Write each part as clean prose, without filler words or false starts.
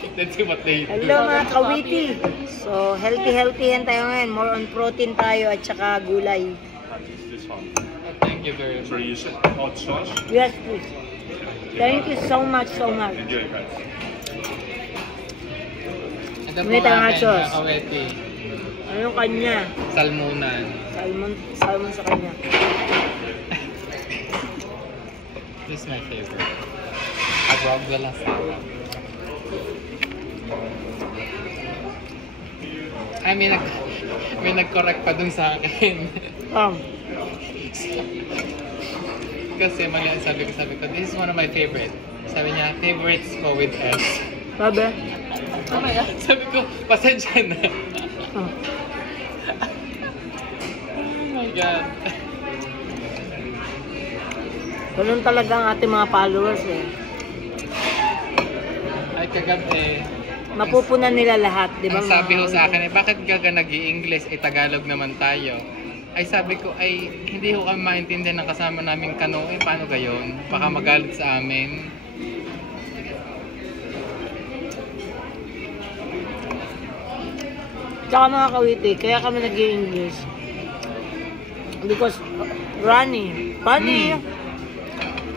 Let's see what they do. Hello mga kawiti. So, healthy yan tayo ngayon. More on protein tayo at saka gulay. This one. Thank you very So much. you said hot sauce? Yes, please. Thank you so much, so much. Enjoy, guys. Ito po May tanga akin, sauce. mga kaweti. Anong kanya? Salmunan. Salmon sa kanya. This is my favorite. Abroad de la Sala. Ay, may nag-correct pa dun sa akin. Kasi mali ang sabi ko, this is one of my favorite. Sabi niya, favorites ko with S. Sabi? Oh my God. Sabi ko, pasensya na. Oh. Oh my God. Ganun talaga ang ating mga followers eh. Ay, kagabi. Mapupunan nila lahat, di ba? Ang sabi ko sa akin, bakit gaga nag-i-English, Tagalog naman tayo? Ay sabi ko, ay hindi ko kami maintindihan ng kasama naming kanoe. Paano gayon? Baka magalit sa amin. Tsaka mga kawiti, kaya kami nag-i-English. Because Rani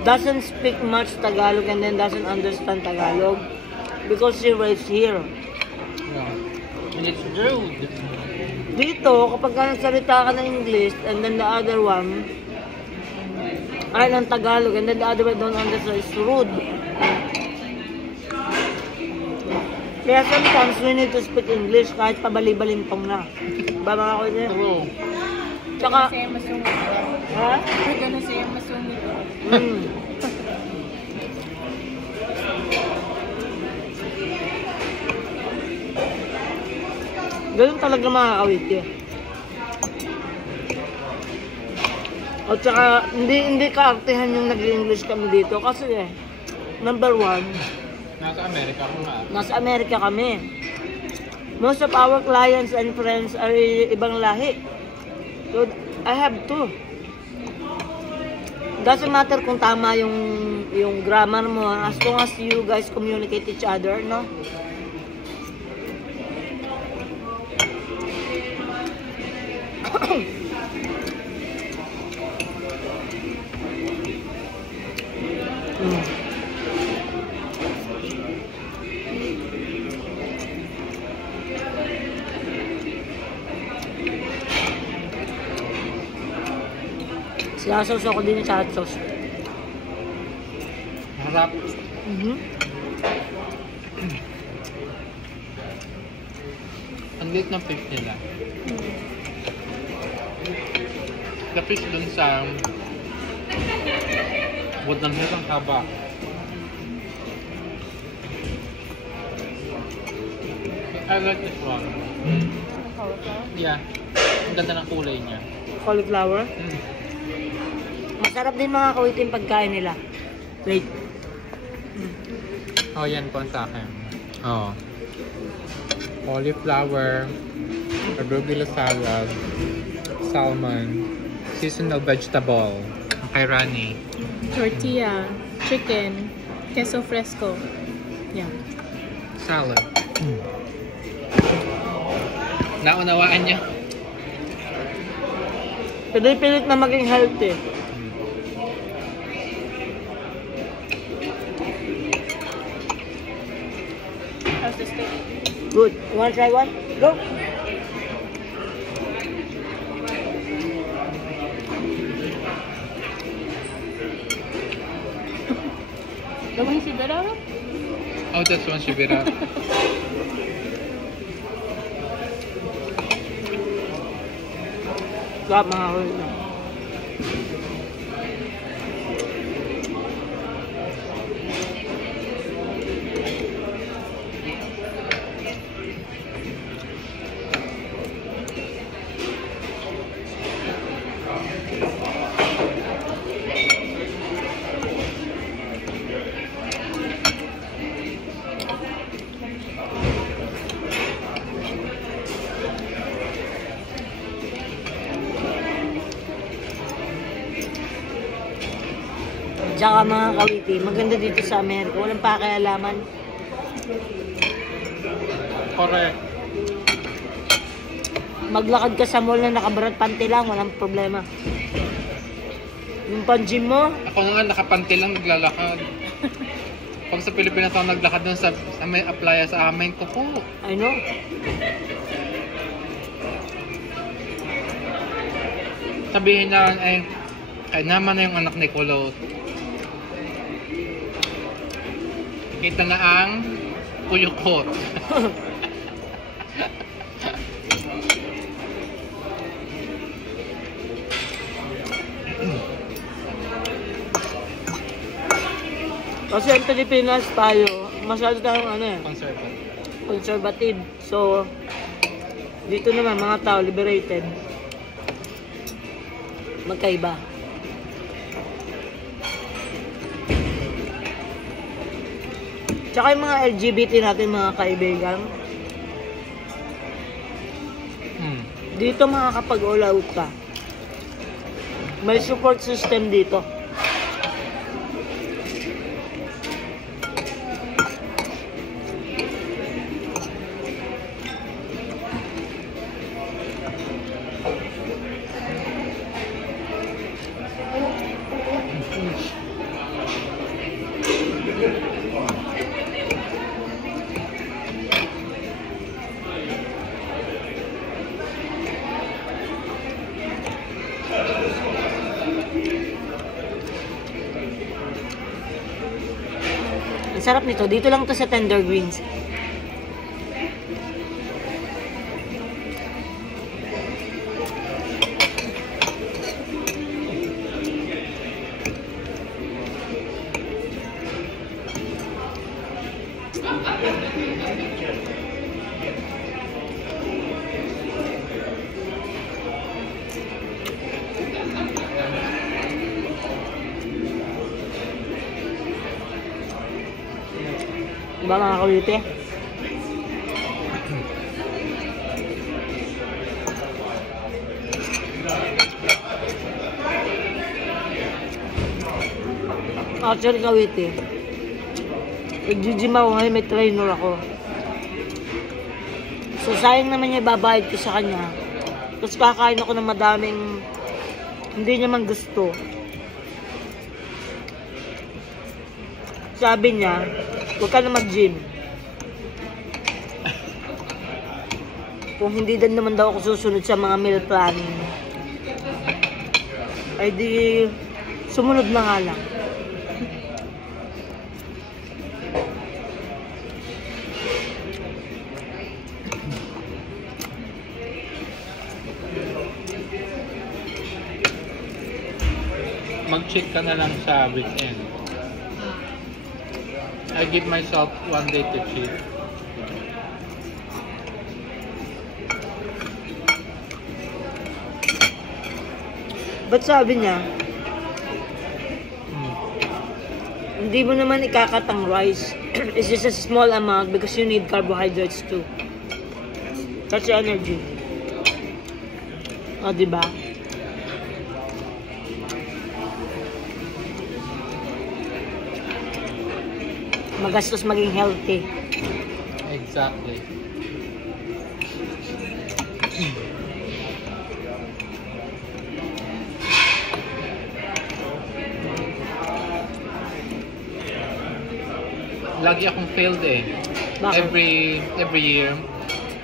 doesn't speak much Tagalog and then doesn't understand Tagalog because she raised here. Yeah. And it's rude. Dito, kapag ka nagsalita ka ng English and then the other one ay ng Tagalog and then the other one don't understand, it's rude. Kaya sometimes we need to speak English kahit pabali-balintong na. Diba mga kawiti? True. Tsaka, Say masungit. ha? We're gonna say masungit. Ganun talaga mga kawiti. At saka, hindi kaartehan yung nag-English kami dito kasi number one, Nasa Amerika ko nga. nasa Amerika kami. Most of our clients and friends are ibang lahi. So, I have to. Doesn't matter kung tama yung grammar mo as long as you guys communicate each other, no? Sinasawsaw ko din yung hot sauce. Harap. Ang liit ng fish nila. The fish dun sa wood ng hirang haba. I like this one. Yeah. Ang ganda ng kulay niya. Cauliflower. Masarap din mga kawitin pagkain nila. Wait. Oh, yan po sa akin. Oh. Cauliflower, arugula salad, salmon, seasonal vegetable, kay Rani. Tortilla, chicken, queso fresco. Yeah. Salad. Naunawaan niya. Pilit na maging healthy. How's the steak? Good. You wanna try one? Go. The one you did out of? Oh, that's one shibira. Sarap mga kawitin. Tsaka mga kawiti, maganda dito sa Amerika. Walang pakialaman. Correct. Maglakad ka sa mall na nakabarat panty lang, walang problema. Yung pang-gym mo, Ako nga nakapanty lang naglalakad. Pag sa Pilipinas ako naglakad doon sa may playa sa amin ko po. I know. Sabihin na ay naman na yung anak ni Kulot. Kita na ang kuyukot. Kasi ang Pilipinas tayo, masyado tayong Conservative. conservative. So, dito naman mga tao, liberated. Magkaiba. Tsaka yung mga LGBT natin, mga kaibigan, dito makakapag-all out ka. May support system dito. Ang sarap nito. Dito lang to sa Tender Greens. Diba mga kawite? Actually kawite, nag-gym ako ngayon, may trainer ako. So sayang naman niya ibabayad ko sa kanya. Tapos kakain ako ng madaming hindi niya man gusto. Sabi niya, huwag ka na mag-gym. Kung hindi din naman daw ako susunod sa mga meal planning, ay di sumunod na nga lang. Mag-cheat ka na lang sa weekend. I give myself one day to cheat. Ba't sabi niya, hindi mo naman ikakatang rice. It's just a small amount because you need carbohydrates too. That's your energy. O, diba? Magastos maging healthy. Exactly. Lagi akong failed eh. Bakit? Every year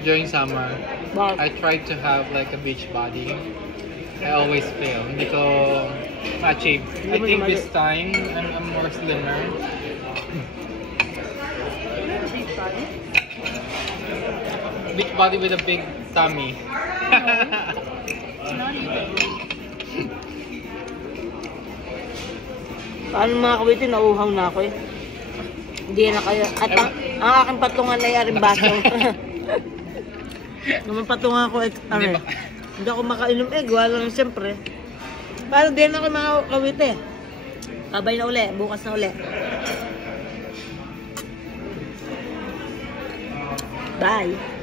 during summer, Bakit? I try to have like a beach body. I always fail. Hindi ko achieve. I think this time I'm more slimmer. Beach body with a big tummy. Paano mga kawiti, nauuhaw na ako eh. Hindi na kayo. At ang aking patungan ay arimbato. Naman patungan ko ay Hindi ba? Hindi ako makainom eh. Gawa lang siyempre. Paano din ako mga kawiti. Kabay na uli. Bukas na uli. Bye.